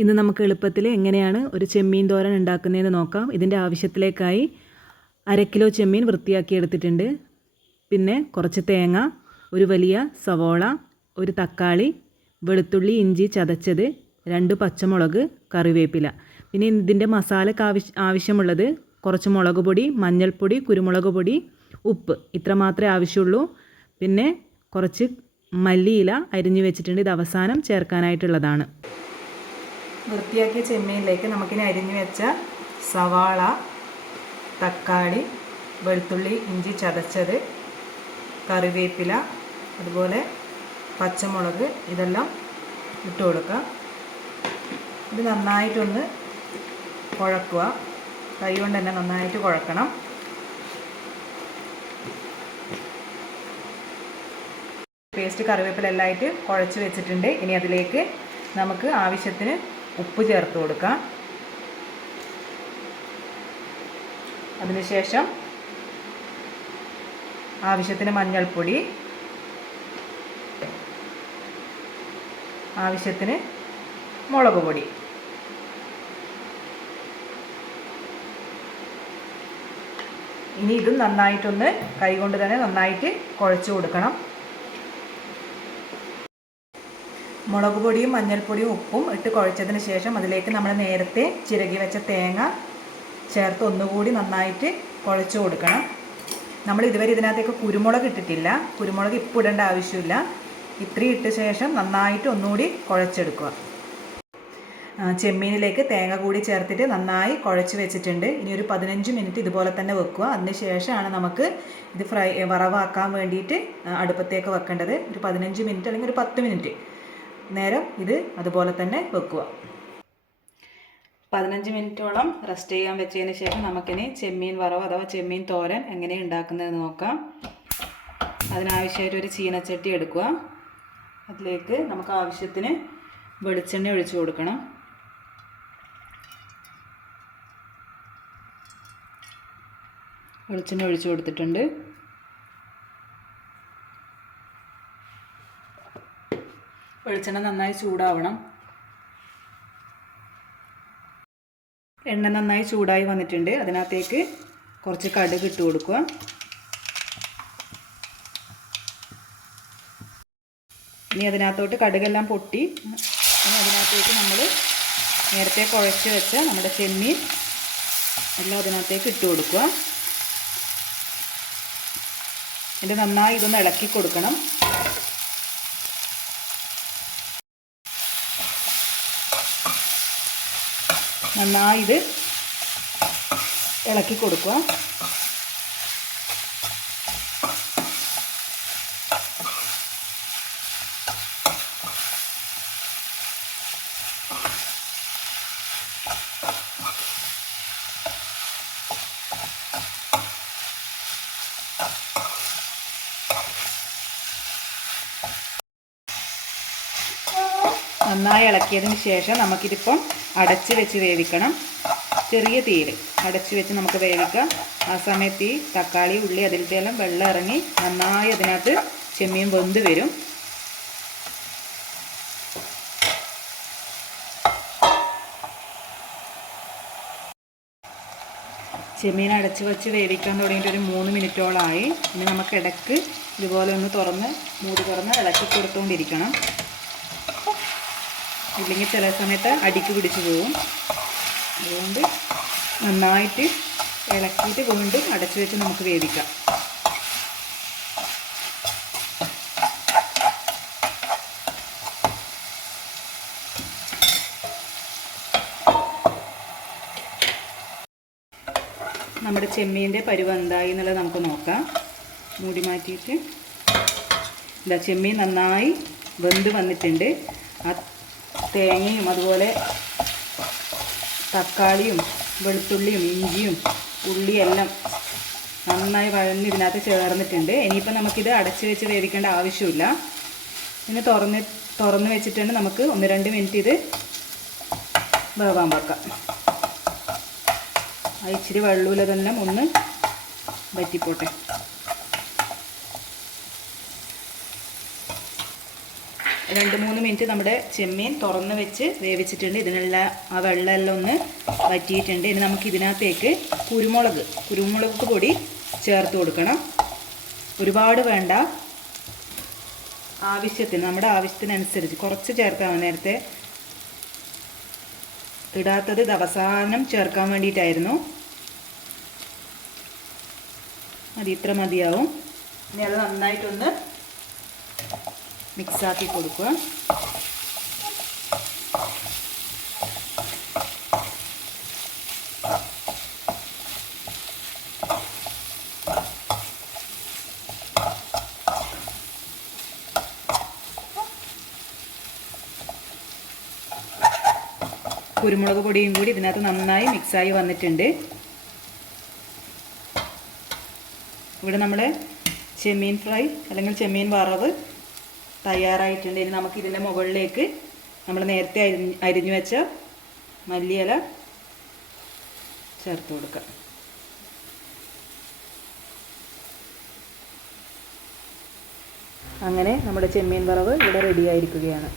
ഇന്ന് നമുക്ക് എളുപ്പത്തിൽ എങ്ങനെയാണ് ഒരു ചെമ്മീൻ തോരൻ ഉണ്ടാക്കുന്നതെന്ന് നോക്കാം. ഇതിൻ്റെ ആവശ്യത്തിലേക്കായി 1/2 കിലോ ചെമ്മീൻ വൃത്തിയാക്കി എടുത്തിട്ടുണ്ട്. പിന്നെ കുറച്ച് തേങ്ങ, ഒരു വലിയ സവോള, ഒരു തക്കാളി, വെളുത്തുള്ളി ഇഞ്ചി ചതച്ചത്, 2 പച്ചമുളക്, കറിവേപ്പില. പിന്നെ ഇതിൻ്റെ മസാലയ്ക്ക് ആവശ്യമുള്ളത് കുറച്ച് മുളക് പൊടി, മഞ്ഞൾപ്പൊടി, കുരുമുളക് പൊടി, ഉപ്പ്, ഇത്ര മാത്രമേ ആവശ്യമുള്ളൂ. പിന്നെ കുറച്ച് മല്ലിയില അരിഞ്ഞു വെച്ചിട്ടുണ്ട്. ഇത് അവസാനം ചേർക്കാനായിട്ടുള്ളതാണ്. വൃത്തിയാക്കിയ ചെമ്മീനിലേക്ക് നമുക്കിനി അരിഞ്ഞു വെച്ച സവാള, തക്കാളി, വെളുത്തുള്ളി ഇഞ്ചി ചതച്ചത്, കറിവേപ്പില, അതുപോലെ പച്ചമുളക് ഇതെല്ലാം ഇട്ട് കൊടുക്കുക. ഇത് നന്നായിട്ടൊന്ന് കുഴക്കുക. കൈ കൊണ്ട് തന്നെ നന്നായിട്ട് കുഴക്കണം. പേസ്റ്റ് കറിവേപ്പില എല്ലാമായിട്ട് കുഴച്ച് വെച്ചിട്ടുണ്ട്. ഇനി അതിലേക്ക് നമുക്ക് ആവശ്യത്തിന് ഉപ്പ് ചേർത്ത് കൊടുക്കാം. അതിനുശേഷം ആവശ്യത്തിന് മഞ്ഞൾപ്പൊടി, ആവശ്യത്തിന് മുളക് പൊടി. ഇനി ഇതും നന്നായിട്ടൊന്ന് കൈകൊണ്ട് തന്നെ നന്നായിട്ട് കുഴച്ച് കൊടുക്കണം. മുളക് പൊടിയും മഞ്ഞൾപ്പൊടിയും ഉപ്പും ഇട്ട് കുഴച്ചതിന് ശേഷം അതിലേക്ക് നമ്മൾ നേരത്തെ ചിരകി വെച്ച തേങ്ങ ചേർത്ത് ഒന്നുകൂടി നന്നായിട്ട് കുഴച്ച് കൊടുക്കണം. നമ്മൾ ഇതുവരെ ഇതിനകത്തേക്ക് കുരുമുളക് ഇട്ടിട്ടില്ല. കുരുമുളക് ഇപ്പോൾ ഇടേണ്ട ആവശ്യമില്ല. ഇത്രയും ഇട്ട ശേഷം നന്നായിട്ട് ഒന്നുകൂടി കുഴച്ചെടുക്കുക. ചെമ്മീനിലേക്ക് തേങ്ങ കൂടി ചേർത്തിട്ട് നന്നായി കുഴച്ച് വെച്ചിട്ടുണ്ട്. ഇനി ഒരു 15 മിനിറ്റ് ഇതുപോലെ തന്നെ വെക്കുക. അതിന് ശേഷമാണ് നമുക്ക് ഇത് വറവാക്കാൻ വേണ്ടിയിട്ട് അടുപ്പത്തേക്ക് വെക്കേണ്ടത്. ഒരു 15 മിനിറ്റ് അല്ലെങ്കിൽ ഒരു 10 മിനിറ്റ് നേരം ഇത് അതുപോലെ തന്നെ വെക്കുക. 15 മിനിറ്റോളം റെസ്റ്റ് ചെയ്യാൻ വെച്ചതിന് ശേഷം നമുക്കിനി ചെമ്മീൻ വറവ് അഥവാ ചെമ്മീൻ തോരൻ എങ്ങനെ ഉണ്ടാക്കുന്നതെന്ന് നോക്കാം. അതിനാവശ്യമായിട്ട് ഒരു ചീനച്ചട്ടി എടുക്കുക. അതിലേക്ക് നമുക്ക് ആവശ്യത്തിന് വെളിച്ചെണ്ണ ഒഴിച്ചു കൊടുക്കണം. വെളിച്ചെണ്ണ ഒഴിച്ചു കൊടുത്തിട്ടുണ്ട്. വെളിച്ചെണ്ണ നന്നായി ചൂടാവണം. എണ്ണ നന്നായി ചൂടായി വന്നിട്ടുണ്ട്. അതിനകത്തേക്ക് കുറച്ച് കടുക് ഇട്ട് കൊടുക്കുക. ഇനി അതിനകത്തോട്ട് കടുകെല്ലാം പൊട്ടി ഇനി അതിനകത്തേക്ക് നമ്മൾ നേരത്തെ കുഴച്ച് വെച്ച നമ്മുടെ ചെമ്മീൻ എല്ലാം അതിനകത്തേക്ക് ഇട്ട് കൊടുക്കുക. എന്നിട്ട് നന്നായി ഇതൊന്ന് ഇളക്കി കൊടുക്കണം. നന്നായി ഇത് ഇളക്കി കൊടുക്കുക. നന്നായി ഇളക്കിയതിന് ശേഷം നമുക്കിതിപ്പം അടച്ച് വെച്ച് വേവിക്കണം. ചെറിയ തീയിൽ അടച്ച് വെച്ച് നമുക്ക് വേവിക്കാം. ആ സമയത്ത് ഈ തക്കാളി ഉള്ളി അതിലത്തെ എല്ലാം വെള്ളം ഇറങ്ങി നന്നായി അതിനകത്ത് ചെമ്മീൻ വെന്ത് വരും. ചെമ്മീൻ അടച്ച് വെച്ച് വേവിക്കാൻ തുടങ്ങിയിട്ട് ഒരു 3 മിനിറ്റോളമായി. ഇനി നമുക്ക് ഇടയ്ക്ക് ഇതുപോലെ ഒന്ന് മൂടി തുറന്ന് ഇളക്കി കൊടുത്തുകൊണ്ടിരിക്കണം. ഇല്ലെങ്കിൽ ചില സമയത്ത് അടിക്ക് പിടിച്ച് പോകും. അതുകൊണ്ട് നന്നായിട്ട് ഇളക്കിയിട്ട് വീണ്ടും അടച്ചു വെച്ച് നമുക്ക് വേവിക്കാം. നമ്മുടെ ചെമ്മീൻ്റെ പരുവം എന്തായി എന്നുള്ളത് നമുക്ക് നോക്കാം. മൂടി മാറ്റിയിട്ട് ഇതാ ചെമ്മീൻ നന്നായി വെന്ത് വന്നിട്ടുണ്ട്. ആ തേങ്ങയും അതുപോലെ തക്കാളിയും വെളുത്തുള്ളിയും ഇഞ്ചിയും ഉള്ളിയെല്ലാം നന്നായി വഴന്ന് ഇതിനകത്ത് ചേർന്നിട്ടുണ്ട്. ഇനിയിപ്പോൾ നമുക്കിത് അടച്ച് വെച്ച് വേവിക്കേണ്ട ആവശ്യമില്ല. ഇനി തുറന്ന് വെച്ചിട്ടുണ്ട് നമുക്ക് 1-2 മിനിറ്റ് ഇത് വേവാൻ വെക്കാം. ഇച്ചിരി വെള്ളൂല തന്നെ ഒന്ന് വറ്റിപ്പോട്ടെ. 2-3 മിനിറ്റ് നമ്മുടെ ചെമ്മീൻ തുറന്ന് വെച്ച് വേവിച്ചിട്ടുണ്ട്. ഇതിനെല്ലാം ആ വെള്ളമെല്ലാം ഒന്ന് വറ്റിയിട്ടുണ്ട്. ഇനി നമുക്ക് ഇതിനകത്തേക്ക് കുരുമുളക് പൊടി ചേർത്ത് കൊടുക്കണം. ഒരുപാട് വേണ്ട, ആവശ്യത്തിന്, നമ്മുടെ ആവശ്യത്തിനനുസരിച്ച് കുറച്ച് ചേർത്താൽ മതി. നേരത്തെ ഇടാത്തത് ഇത് അവസാനം ചേർക്കാൻ വേണ്ടിയിട്ടായിരുന്നു. ഇത്ര മതിയാവും. ഇനി അത് നന്നായിട്ടൊന്ന് മിക്സാക്കി കൊടുക്കുക. കുരുമുളക് പൊടിയും കൂടി ഇതിനകത്ത് നന്നായി മിക്സായി വന്നിട്ടുണ്ട്. ഇവിടെ നമ്മുടെ ചെമ്മീൻ ഫ്രൈ അല്ലെങ്കിൽ ചെമ്മീൻ വറവ് തയ്യാറായിട്ടുണ്ട്. ഇനി നമുക്ക് ഇതിൻ്റെ മുകളിലേക്ക് നമ്മൾ നേരത്തെ അരിഞ്ഞു വെച്ച മല്ലിയില ചേർത്ത് കൊടുക്കാം. അങ്ങനെ നമ്മുടെ ചെമ്മീൻ വറവ് ഇവിടെ റെഡി ആയിരിക്കുകയാണ്.